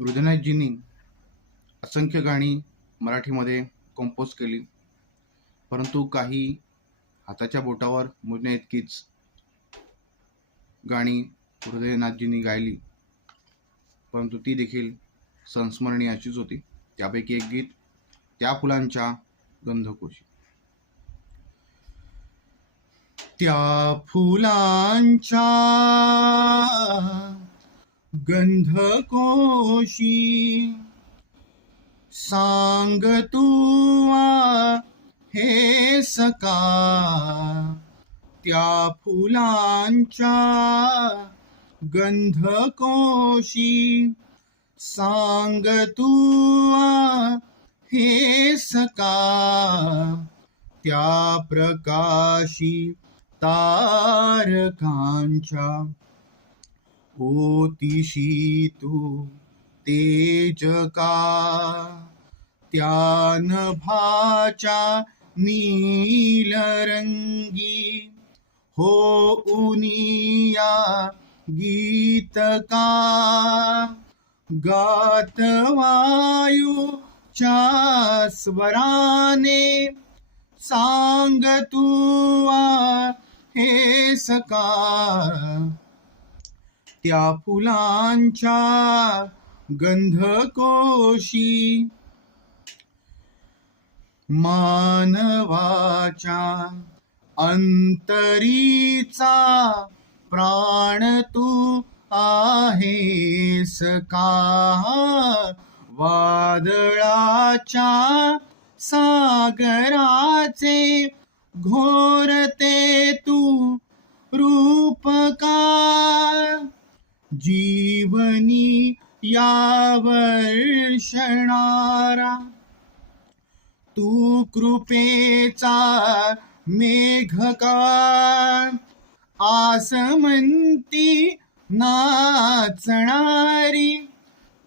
हृदयनाथजींनी असंख्य गाणी मराठीमध्ये कंपोज केली. परंतु काही हाताच्या बोटावर मोजण्या इतकीच गाणी हृदयनाथजींनी गायली. परंतु ती देखील संस्मरणीय अशीच होती. त्यापैकी एक गीत त्या फुलांच्या गंधकोशी. त्या फुलांच्या गंधकोशी सांग तू हे सका त्या फुलांच्या गंधकोशी सांग तू हे सका त्या प्रकाशी तारकांच्या होतीशी तू तेज का? त्या नभाच्या नीलरंगी हो उनिया गीत का? गात वायूच्या स्वराने सांग तू हे सका त्या फुलांच्या गंधकोशी मानवाच्या अंतरीचा प्राण तू आहेस का? वादळाच्या सागराचे घोरते तू रूप का? जीवनी यावर वर्षणारा तू कृपेचा मेघका आसमंती नाचणारी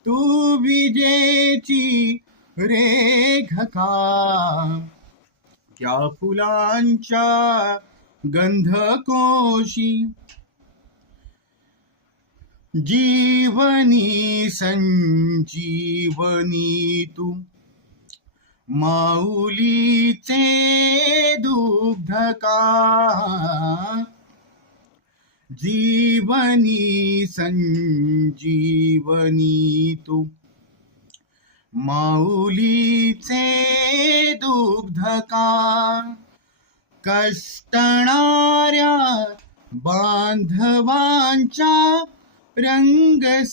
तू विजेची रेघका त्या फुलांच्या गंधकोशी जीवनी संजीवनी तू. माऊलीचे दुग्ध का? जीवनी संजीवनी तू. माऊलीचे दुग्ध का? कष्टणाऱ्या बांधवांच्या Branca.